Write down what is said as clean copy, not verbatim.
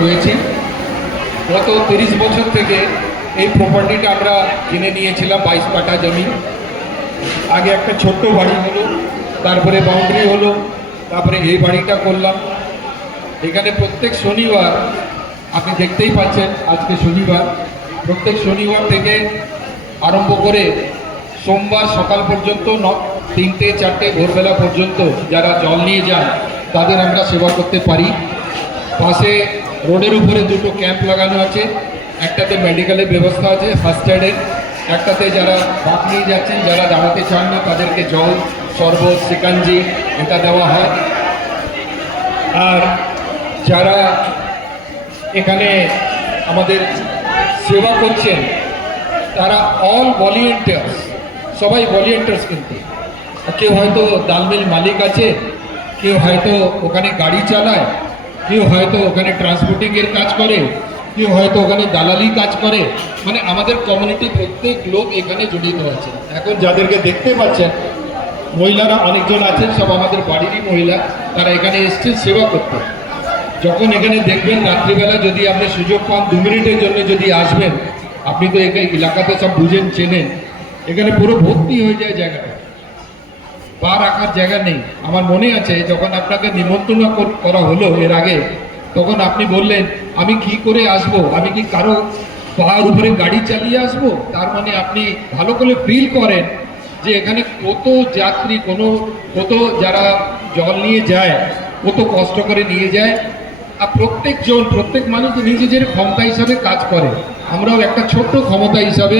রয়েছে। গত 30 বছর থেকে এই প্রপার্টিটা আমরা কিনে নিয়েছিলাম, 22 কাঠা জমি। আগে একটা ছোট্ট বাড়ি হলো, তারপরে বাউন্ডারি হলো, তারপরে এই বাড়িটা করলাম। এখানে প্রত্যেক শনিবার, আপনি দেখতেই পাচ্ছেন আজকে শনিবার, প্রত্যেক শনিবার থেকে আরম্ভ করে সোমবার সকাল পর্যন্ত 3টে 4টে ভোরবেলা পর্যন্ত যারা জল নিয়ে যান তাদের আমরা সেবা করতে পারি। পাশে রোডের উপরে দুটো ক্যাম্প লাগানো আছে, একটাতে মেডিকেলের ব্যবস্থা আছে, ফার্স্ট এডের, একটাতে যারা বাপ নিয়ে যাচ্ছেন, যারা দাঁড়াতে চান না তাদেরকে জল, শরবত, সিকাঞ্জি এটা দেওয়া হয়। আর যারা এখানে আমাদের সেবা করছেন তারা অল ভলেন্টিয়ার্স, সবাই ভলেন্টিয়ার্স। কিন্তু কেউ হয়তো ডালমিল মালিক আছে, কেউ হয়তো ওখানে গাড়ি চালায়, কেউ হয়তো ওখানে ট্রান্সপোর্টিংয়ের কাজ করে, কেউ হয়তো ওখানে দালালি কাজ করে। মানে আমাদের কমিউনিটি প্রত্যেক লোক এখানে জড়িত আছে। এখন যাদেরকে দেখতে পাচ্ছেন মহিলারা অনেকজন আছেন, সব আমাদের বাড়িরই মহিলা, তারা এখানে এসছেন সেবা করতে। যখন এখানে দেখবেন রাত্রিবেলা যদি আপনি সুযোগ পান 2 মিনিটের জন্য যদি আসবেন, আপনি তো এখানে এলাকাতে সব বুঝেন, চেনেন, এখানে পুরো ভর্তি হয়ে যায় জায়গাটা, পা রাখার জায়গা নেই। আমার মনে আছে যখন আপনাকে নিমন্ত্রণ করা হলো এর আগে, তখন আপনি বললেন আমি কি করে আসব, আমি কি কারো পাহাড় উপরে গাড়ি চালিয়ে আসব? তার মানে আপনি ভালো করে ফিল করেন যে এখানে কত যাত্রী, কত যারা জল নিয়ে যায়, কত কষ্ট করে নিয়ে যায়। আর প্রত্যেক মানুষ নিজেদের ক্ষমতা হিসাবে কাজ করে। আমরাও একটা ছোট্ট ক্ষমতা হিসাবে